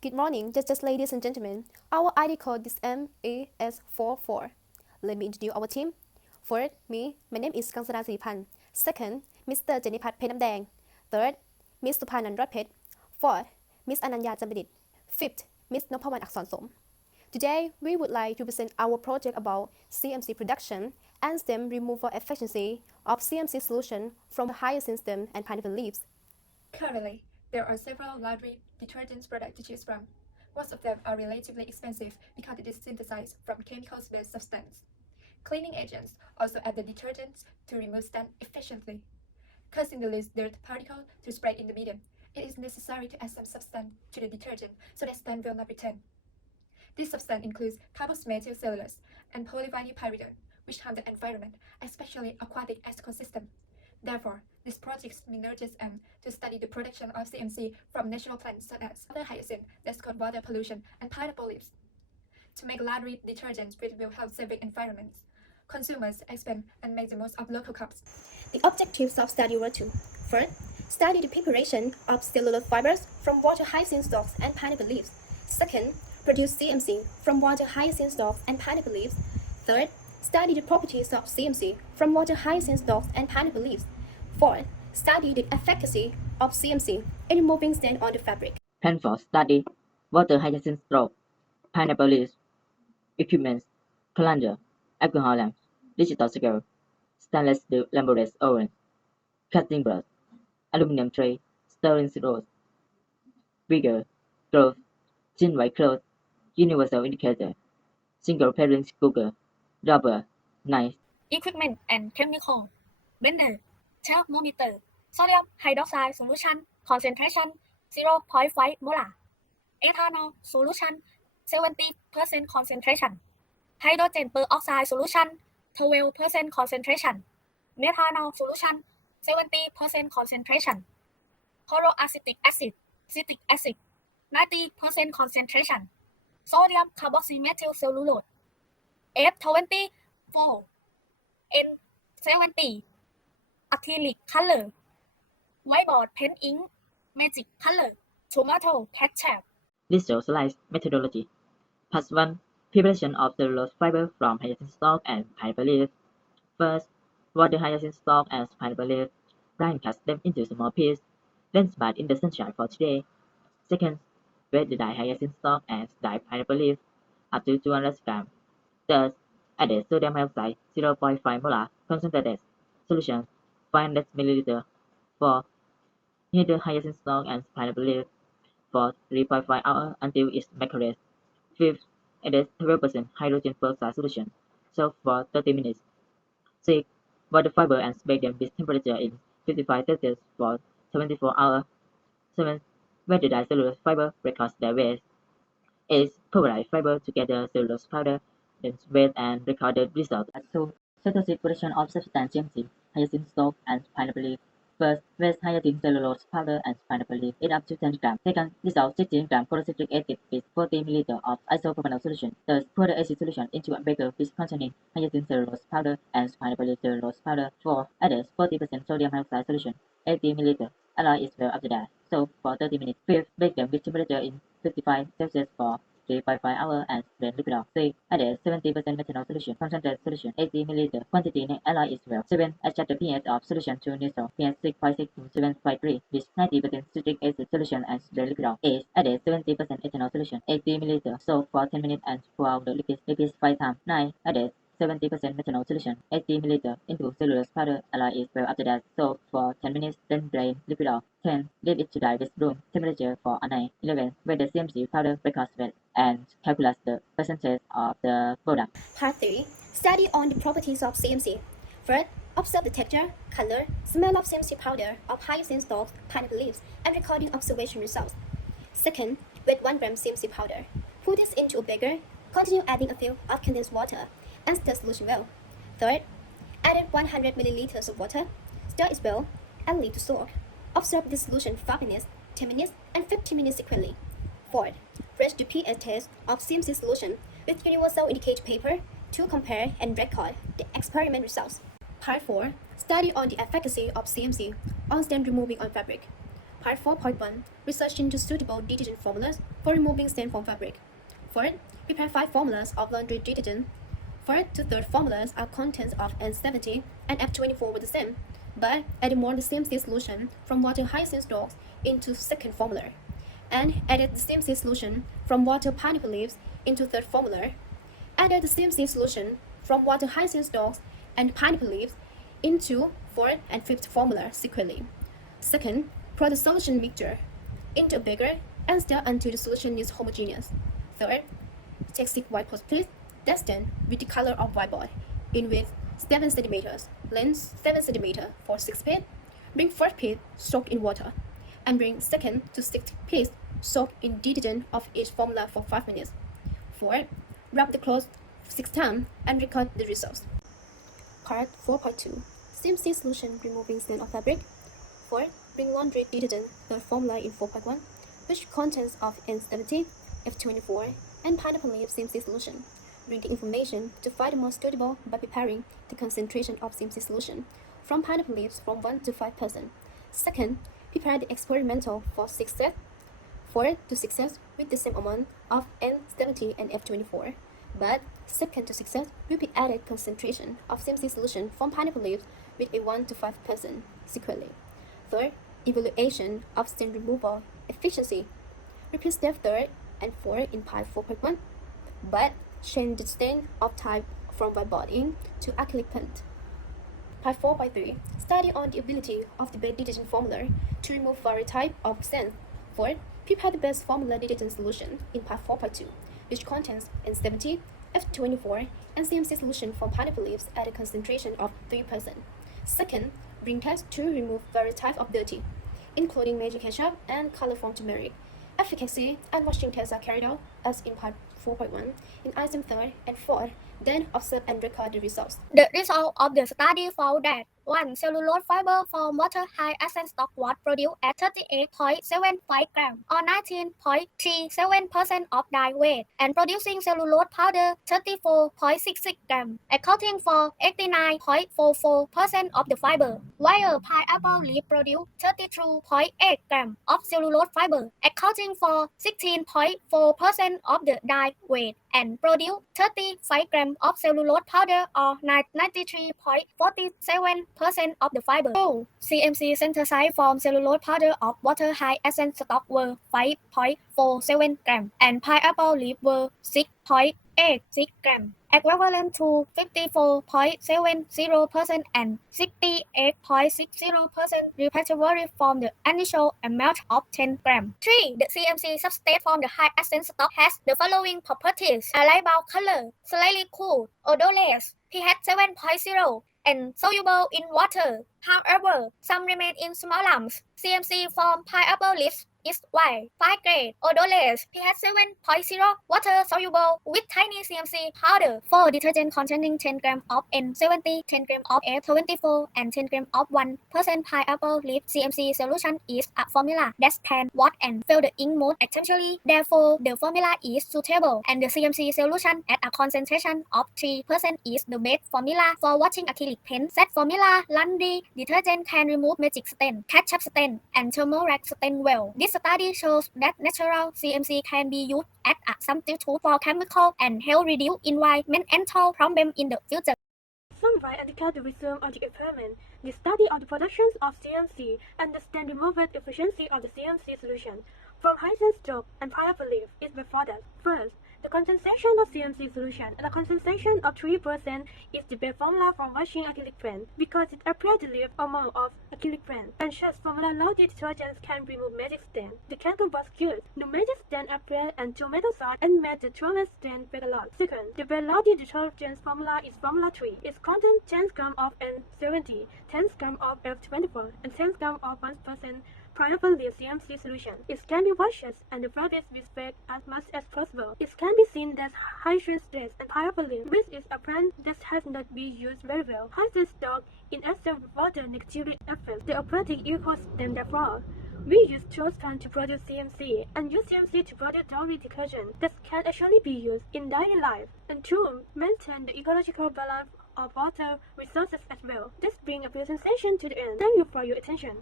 Good morning, just ladies and gentlemen. Our ID code is MES44. Let me introduce our team. First, my name is Kangsara Siripan. Second, Mr. Jenipat Penamdang. Third, Miss Supanan Ratpet. Fourth, Miss Ananya Jambadit. Fifth, Miss Nopawan Aksonsom. Today, we would like to present our project about CMC production and stem removal efficiency of CMC solution from hyacinth stem and pineapple leaves. Currently, there are several laundry detergent products to choose from. Most of them are relatively expensive because it is synthesized from chemicals-based substance. Cleaning agents also add the detergents to remove stain efficiently. Causing the loose dirt particle to spread in the medium, it is necessary to add some substance to the detergent so that stain will not return. This substance includes carbonate and polyvinylpyridine, which harm the environment, especially aquatic ecosystem. Therefore, this project's minority aim to study the production of CMC from natural plants such as hyacinth, that's called water pollution, and pineapple leaves. To make laundry detergents which will help saving environments, consumers expand and make the most of local crops. The objectives of study were to: first, study the preparation of cellulose fibers from water hyacinth stalks and pineapple leaves. Second, produce CMC from water hyacinth stalks and pineapple leaves. Third, study the properties of CMC from water hyacinth stalks and pineapple leaves. Fourth, study the efficacy of CMC in removing stain on the fabric. Plan for study: water hyacinth stroke, pineapple leaves, equipment, plunger, alcohol lamps, digital scale, stainless steel lamborghini oven, cutting brush, aluminum tray, stirring rolls, bigger, cloth, thin white cloth, universal indicator, single parent cooker, rubber, knife. Equipment and chemical, blender, thermometer, sodium hydroxide solution concentration 0.5 molar, ethanol solution 70% concentration, hydrogen peroxide solution 12% concentration, methanol solution 70% concentration, chloroacetic acid, citric acid 90% concentration, sodium carboxymethyl cellulose F24 N70 acrylic color, whiteboard pen ink, magic color, tomato ketchup. Digital slice methodology. Part 1. Preparation of cellulose fiber from hyacinth stalk and pineapple leaf. First, water the hyacinth stalk and pineapple leaf. Dry and cut them into small pieces. Then spread in the sunshine for 2 days. Second, wet the dried hyacinth stalk and dried pineapple leaf up to 200 grams. Third, add sodium hydroxide 0.5 molar concentrated solution 500 ml. 4. Heat the hyacinth stalk and pineapple leaf for 3.5 hours until it's maculated. 5th, add 12% hydrogen peroxide solution. Soak for 30 minutes. 6. Boil the fiber and bake them with temperature in 55 Celsius for 74 hours. 7. Wet the dried cellulose fiber, record their weight. 8. Pulverize fiber to gather cellulose powder, then wet and record the result. 2. Synthesis production of substance CMC, hyacinth stalk and pineapple leaf. First, wet hyacinth cellulose powder and pineapple leaf in up to 10 grams. Second, dissolve 16 grams chlorocitric acid with 40 ml of isopropanol solution. Third, pour the acid solution into a beaker which containing hyacinth cellulose powder and pineapple leaf cellulose powder. 4. Add 40% sodium hydroxide solution, 80 ml. Alloy is well after that. Soak for 30 minutes. 5th, bake them with temperature in 55 Celsius for 3.5 hours and then liquid off. 6. Add 70% methanol solution, concentrated solution, 80 ml. Quantity in alloy is well. 7. Adjust the pH of solution to neutral, pH 6.6 to 7.3, with 90% citric acid solution and then liquid off. 8. Add 70% ethanol solution, 80 ml. Soak for 10 minutes and pour out the liquid. Repeat 5 times. 9. Add 70% methanol solution, 80 ml into cellulose powder. Alloy is well after that. Soak for 10 minutes, then drain liquid off. 10. Leave it to dry with room temperature for a night. 11. Weigh the CMC powder records well and calculate the percentage of the product. Part 3. Study on the properties of CMC. First, observe the texture, color, smell of CMC powder of hyacinth stalks, pineapple leaves, and recording observation results. Second, wet 1 gram CMC powder. Put this into a beaker. Continue adding a fill of condensed water and stir solution well. Third, add 100 milliliters of water. Stir it well and leave to soak. Observe this solution 5 minutes, 10 minutes, and 15 minutes sequentially. Fourth, press the pH test of CMC solution with universal indicator paper to compare and record the experiment results. Part 4. Study on the efficacy of CMC on stain removing on fabric. Part 4.1 Research into suitable detergent formulas for removing stain from fabric. First, prepare 5 formulas of laundry detergent. First to third formulas are contents of N70 and F24 were the same, but added more the CMC solution from water hyacinth stalks into second formula, and added the CMC solution from water pineapple leaves into third formula, added the CMC solution from water hyacinth stalks and pineapple leaves into fourth and fifth formula sequentially. Second, pour the solution mixture into a beaker and stir until the solution is homogeneous. Third, take 6 white post-pleats destined with the color of whiteboard in width 7 cm, length 7 cm for 6 pieces. Bring first piece soaked in water, and bring second to 6th piece soaked in detergent of each formula for 5 minutes. Fourth, rub the cloth 6 times and record the results. Part 4.2 CMC solution removing stain of fabric. Fourth, bring laundry detergent, third formula in 4.1, which contains of N70, F24, and pineapple leaf CMC solution. Bring the information to find the most suitable by preparing the concentration of CMC solution from pineapple leaves from 1 to 5%. Second, prepare the experimental for 6 sets, 4 to 6 sets with the same amount of N70 and F24, but second to 6 sets will be added concentration of CMC solution from pineapple leaves with a 1 to 5% sequentially. Third, evaluation of stain removal efficiency. Repeat step 3 and 4 in part 4.1, but change the stain of type from whiteboard ink to acrylic paint. Part 4.3 Study on the ability of the base detergent formula to remove various types of stains. Fourth, prepare the best formula detergent solution in part 4.2, which contains N70, F24, and CMC solution from pineapple leaves at a concentration of 3%. Second, bring tests to remove various types of dirty, including magic ketchup and color from turmeric. Efficacy and washing tests are carried out as in part 4.1 in item 3rd and 4th, then observe and record the results. The result of the study found that 1 cellulose fiber from water hyacinth stock was produced at 38.75 grams or 19.37% of dye weight, and producing cellulose powder 34.66 grams, accounting for 89.44% of the fiber, while pineapple leaf produced 32.8 grams of cellulose fiber, accounting for 16.4% of the dye weight, and produce 35 grams of cellulose powder or 93.47% of the fiber. 2. CMC synthesized from cellulose powder of water hyacinth stock were 5.47 grams and pineapple leaf were 6.86 grams, equivalent to 54.70% and 68.60% respectively from the initial amount of 10 grams. 3. The CMC substrate from the hyacinth stock has the following properties: a light brown color, slightly cool, odorless, pH 7.0, and soluble in water. However, some remain in small lumps. CMC from pineapple leaves is white, 5 grade, odorless, pH 7.0, water soluble with tiny CMC powder. 4. Detergent containing 10 grams of N70, 10 grams of F24, and 10 grams of 1% pineapple leaf CMC solution is a formula that can wash and fill the ink most efficiently. Therefore, the formula is suitable, and the CMC solution at a concentration of 3% is the best formula for washing acrylic paint. That formula laundry detergent can remove magic stain, ketchup stain, and turmeric stain well. This study shows that natural CMC can be used as a substitute for chemical and help reduce environmental problems in the future. Summarize and decode the result of the experiment. The study of the productions of CMC and the stain removal efficiency of the CMC solution from hyacinth stock and pineapple leaf is reported. First, the concentration of CMC solution at a concentration of 3% is the best formula for washing acrylic paint because it appears to leave amount of acrylic paint, and such formula-loaded detergents can remove magic stain. The chemical was good. The magic stain appeared and tomato sauce and made the tomato stain better lot. Second, the well-loaded detergent formula is formula 3. It contains 10 grams of N70, 10 grams of F24, and 10 grams of 1% pineapple leaf CMC solution. It can be washed and rubbed with fat as much as possible. It can be seen that hyacinth stock and pineapple leaf, which is a plant that has not been used very well. Hyacinth stock in excess of water negatively affects the aquatic ecosystem. Therefore, we use clothespin to produce CMC and use CMC to produce laundry detergent that can actually be used in daily life and to maintain the ecological balance of water resources as well. This brings a presentation to the end. Thank you for your attention.